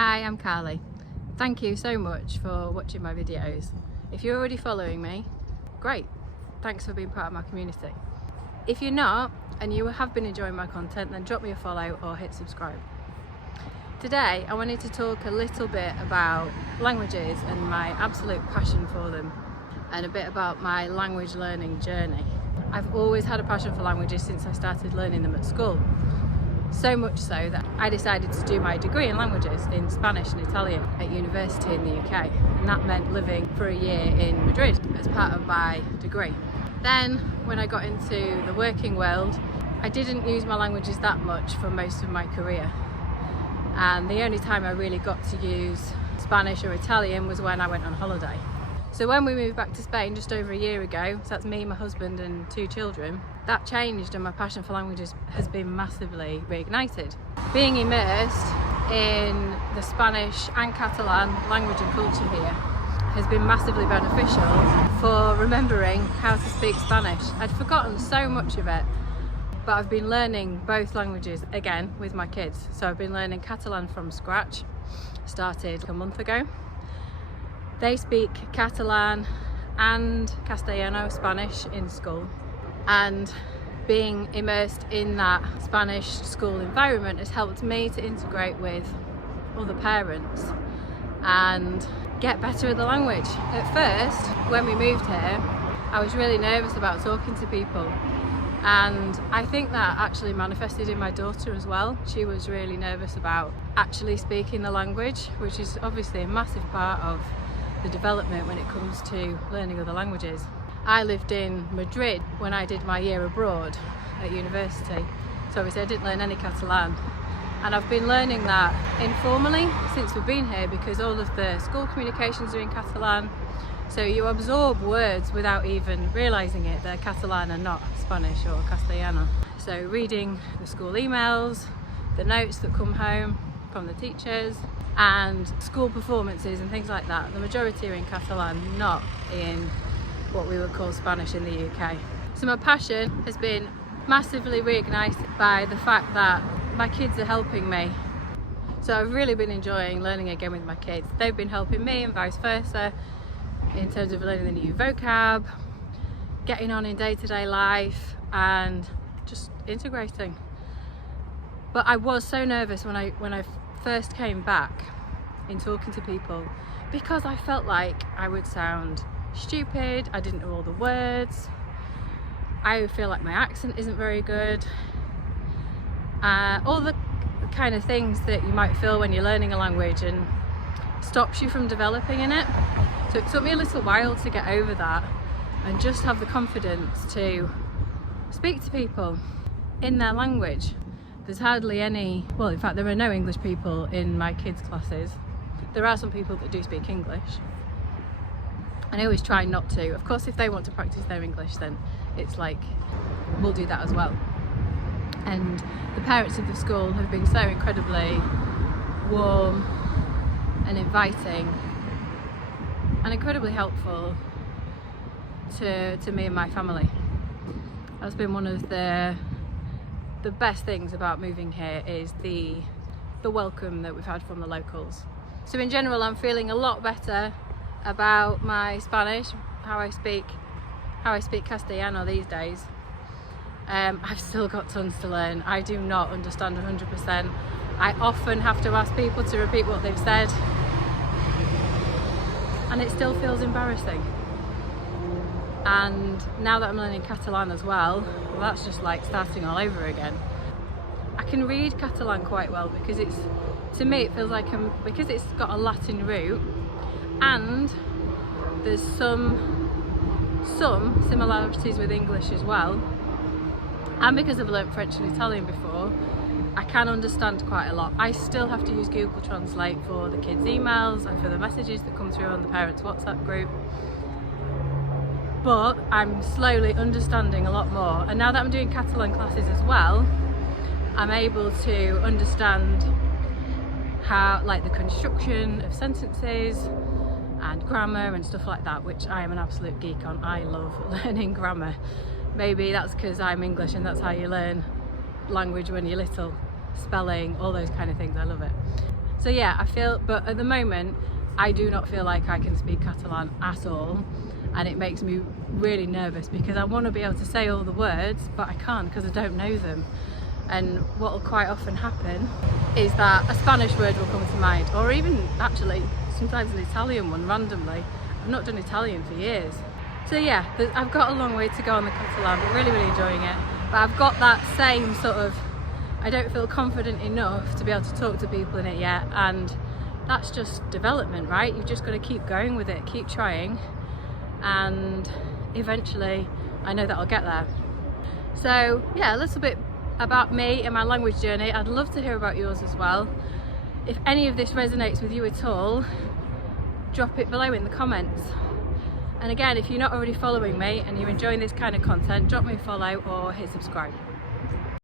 Hi, I'm Carly. Thank you so much for watching my videos. If you're already following me, great. Thanks for being part of my community. If you're not, and you have been enjoying my content, then drop me a follow or hit subscribe. Today, I wanted to talk a little bit about languages and my absolute passion for them, and a bit about my language learning journey. I've always had a passion for languages since I started learning them at school. So much so that I decided to do my degree in languages in Spanish and Italian at university in the UK, and that meant living for a year in Madrid as part of my degree. Then when I got into the working world, I didn't use my languages that much for most of my career, and the only time I really got to use Spanish or Italian was when I went on holiday. So when we moved back to Spain just over a year ago, so that's me, my husband and 2 children, that changed and my passion for languages has been massively reignited. Being immersed in the Spanish and Catalan language and culture here has been massively beneficial for remembering how to speak Spanish. I'd forgotten so much of it, but I've been learning both languages again with my kids. So I've been learning Catalan from scratch, started a month ago. They speak Catalan and Castellano, Spanish, in school, and being immersed in that Spanish school environment has helped me to integrate with other parents and get better at the language. At first, when we moved here, I was really nervous about talking to people, and I think that actually manifested in my daughter as well. She was really nervous about actually speaking the language, which is obviously a massive part of the development when it comes to learning other languages. I lived in Madrid when I did my year abroad at university, so obviously I didn't learn any Catalan, and I've been learning that informally since we've been here because all of the school communications are in Catalan, so you absorb words without even realising it. They're Catalan and not Spanish or Castellano. So reading the school emails, the notes that come home from the teachers, and school performances and things like that, the majority are in Catalan, not in what we would call Spanish in the UK. So my passion has been massively reignited by the fact that my kids are helping me. So I've really been enjoying learning again with my kids. They've been helping me and vice versa in terms of learning the new vocab, getting on in day-to-day life and just integrating. But I was so nervous when I first came back in talking to people, because I felt like I would sound stupid, I didn't know all the words, I feel like my accent isn't very good, all the kind of things that you might feel when you're learning a language and stops you from developing in it. So it took me a little while to get over that and just have the confidence to speak to people in their language. There's hardly any, well in fact there are no English people in my kids' classes. There are some people that do speak English, and I always try not to. Of course, if they want to practice their English, then it's like, we'll do that as well. And the parents of the school have been so incredibly warm and inviting and incredibly helpful to me and my family. That's been one of the best things about moving here, is the welcome that we've had from the locals. So in general, I'm feeling a lot better about my Spanish, how I speak Castellano these days. I've still got tons to learn. I do not understand 100%. I often have to ask people to repeat what they've said, and it still feels embarrassing. And now that I'm learning Catalan as well, that's just like starting all over again. I can read Catalan quite well because to me it feels like because it's got a Latin root, and there's some similarities with English as well, and because I've learnt French and Italian before, I can understand quite a lot. I still have to use Google Translate for the kids' emails and for the messages that come through on the parents' WhatsApp group, but I'm slowly understanding a lot more. And now that I'm doing Catalan classes as well, I'm able to understand how, like, the construction of sentences and grammar and stuff like that, which I am an absolute geek on. I love learning grammar. Maybe that's because I'm English and that's how you learn language when you're little. Spelling, all those kind of things, I love it. So yeah, but at the moment I do not feel like I can speak Catalan at all, and it makes me really nervous because I want to be able to say all the words, but I can't because I don't know them. And what will quite often happen is that a Spanish word will come to mind, or even actually sometimes an Italian one randomly. I've not done Italian for years. So yeah, I've got a long way to go on the Catalan, but really enjoying it. But I've got that same sort of, I don't feel confident enough to be able to talk to people in it yet, and that's just development, right? You've just got to keep going with it, keep trying, and eventually I know that I'll get there. So yeah, a little bit about me and my language journey. I'd love to hear about yours as well. If any of this resonates with you at all, drop it below in the comments. And again, if you're not already following me and you're enjoying this kind of content, drop me a follow or hit subscribe.